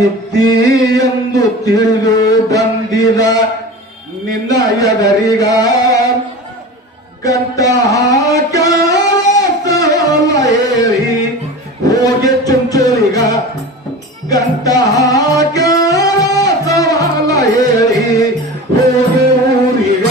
ಇದ್ದಿ ಎಂದು ತಿಳಿದು ಬಂದಿದ ನಿನ್ನ ಎದರಿಗ ಗಂಟ ಹಾಕಲ್ಲ ಹೇಳಿ ಹೋಗಿ ಚುಂಚುರಿಗ ಗಂಟ ಹಾಕ ಸವಾಲ ಹೇಳಿ ಹೋಗಿ ಊರಿಗ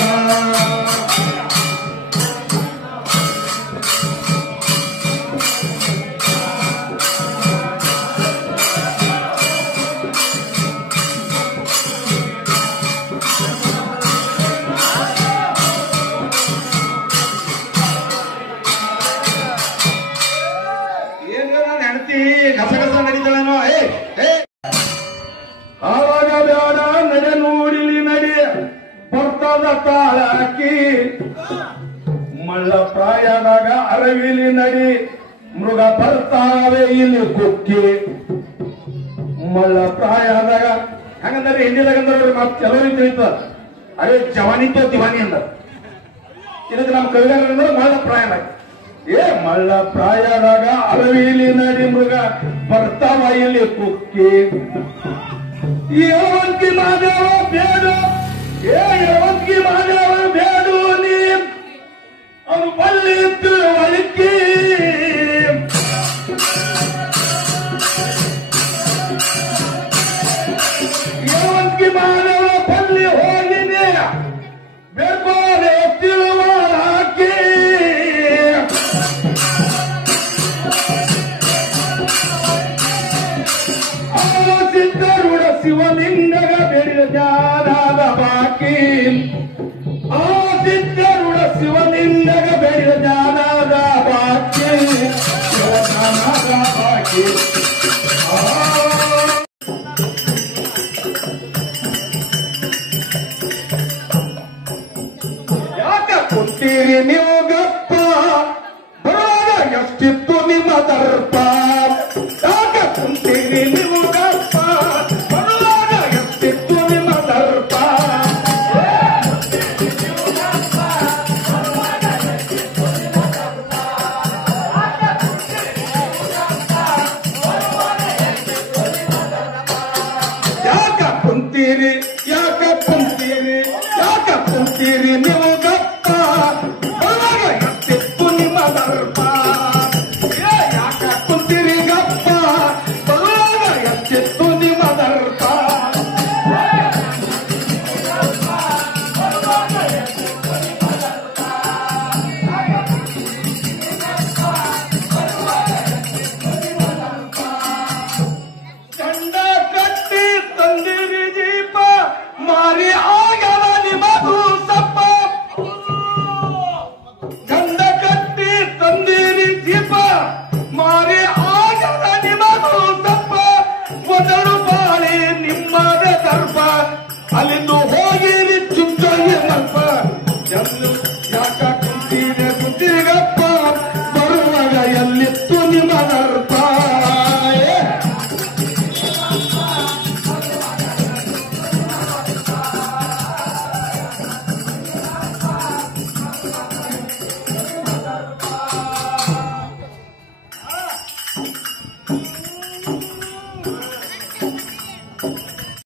ಗಸಗಸ ನಡೀತಾಳೇನೋ ಆವಾಗ ಬೇಡ ನಡೆ ನೋಡಿಲಿ ನಡಿ ಬರ್ತದ ತಾಳಾಕಿ ಮಳ್ಳ ಪ್ರಾಯದಾಗ ಅರವಿಲಿ ನಡಿ ಮೃಗ ಬರ್ತಾವೆ ಇಲ್ಲಿ ಕುಕ್ಕಿ ಮಳ್ಳ ಪ್ರಾಯದಾಗ ಹಂಗಂದ್ರೆ ಹಿಂದಿದಾಗಂದ್ರೆ ಮತ್ತೆ ಕೆಲವರಿಗೆ ತಿಳಿತ ಅದೇ ಜವಾನಿ ತೋ ದಿವಾನಿ ಅಂದ ಇದಕ್ಕೆ ನಮ್ಮ ಕವಿಗಾರ ಅಂದ್ರೆ ಮಳ್ಳ ಪ್ರಾಯದಾಗ ಮಳ್ಳ ಪ್ರಾಯದಾಗ ಅರವಿಲಿ ನಡಿ ಮೃಗ ಬರ್ತಾವ ಇಲ್ಲಿ ಕುಕ್ಕಿ ಯವಂತಿ ಮಾದೇವ ಬೇಡು ಯವಂತಿ ಮಾದೇವ ಬೇಡು ನೀ ಅವನು ಬಲ್ಲಿ ತಿಳುವಳಿಕೆ ಯವಂತಿ ಮಾದೇವ ಬಲ್ಲಿ ಹೋಗಿನಿ ಬೇಕೋರೆ ತಿಳುವಳಾಕಿ ಸಿದ್ಧರುಡ ಶಿವಲಿಂಗಗ ಬೇಡಿದ ಜ್ಞಾನದ ಬಾಕಿ ಆ ಸಿದ್ಧರುಡ ಶಿವಲಿಂಗಗ ಬೇಡಿದ ಜ್ಞಾನದ ಬಾಕಿ ಶಿವಜ್ಞಾನದ ಬಾಕಿ ಯಾಕ ಕುಂತೀರಿ ನೀವು ಗಪ್ಪ ಬರುವಾಗ ಎಷ್ಟಿತ್ತು ನಿಮ್ಮ ದರ್ಪ